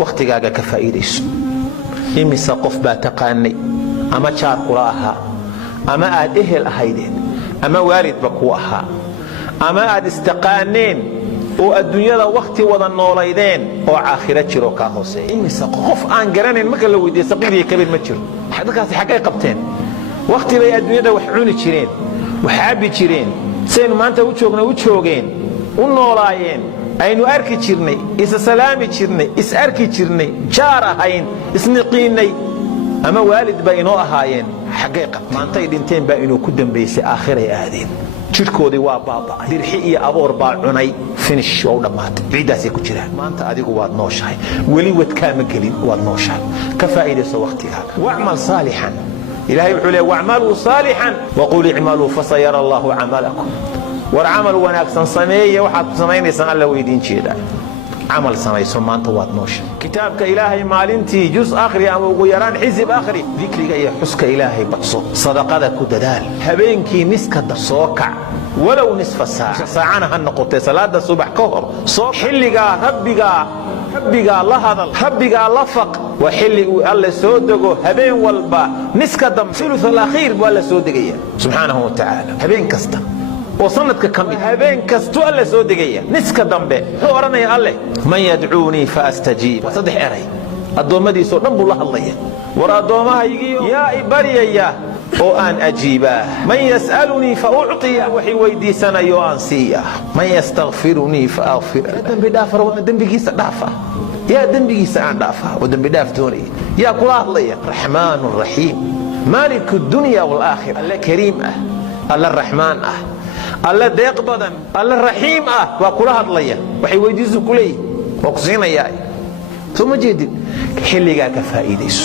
waqtigaaga ka faa'iidayso. imise qof baa taqaanay ama jaar kula ahaa ama aad ehel ahaydeen ama waalidba ku ahaa ama aad istaqaaneen oo adduunyada waqti wada noolaydeen oo aakhira jiro ka hooseeya. imise qof aan garanayn marka la weydiiyo saqiir iyo kabiir ma jiro. dadkaasi xaqay qabteen waqti bay adduunyada wax cuni jireen wax cabi jireen saynu maanta u joogeen u noolaayeen aynu arki jirnay isa salaami jirnay is arki jirnay jaar ahayn isniqiinay ama waalid ba inoo ahaayeen xaqay qabteen. maantay dhinteen baa inuu ku dambaysay aakhiray aadeen jirkoodii waa baaba'ay dirxi iyo aboor baa cunay finish oo dhamaatay ciidaasay ku jiraan. maanta adigu waad nooshahay weli wadkaama gelin waad nooshahay ka faa'iidayso waqtigaaga wa'mal saalihan. ilaahay wuxuu leeyahay wa'maluu saalihan waqul i'maluu fasayara Allahu 'amalakum. war amal wanaagsan sameeye waxaad samaynaysan alla weydiin jeeda amal samayso maanta waad nooshahay. kitaabka ilaahay maalintii juz akhri ama ugu yaraan xisib akhri dhikriga iyo xuska ilaahay badso sadaqada ku dadaal habeenkii niska soo kac walow nisfa saaca saacana ha noqotay salaada subax ka hor soo xilliga rabbiga la hadal rabbiga la faq wa xilli uu alla soo dago habeen walba niska dam thuluth al-akhir wala soo degaya subhanahu wa ta'ala habeen kasta oo sanadka kamid habeen kasto alla soo degaya niska dambe wuxuu oranaya alle man yad'uuni fa astajib saddex eray adoomadiiso dhan buu la hadlaya war adoomahaygiyo yaa ibariyaya oo aan ajiiba man yas'aluni fa u'tiya waxay weydiisanayo aan siiya man yastaghfiruni fa aghfir dambi dhaafar waa dambigiisa dhaafa yaa dambigiisa aan dhaafa oo dambi dhaaf doonay yaa kula hadlaya rahmaanur rahiim maalikud dunya wal aakhirah alla kariim ah alla rahmaan ah alla deeq badan alla rahiim ah waa kula hadlaya waxay weydiisu kulay waa ku siinayaa soo ma jeedin xilliga ka faa'iidayso.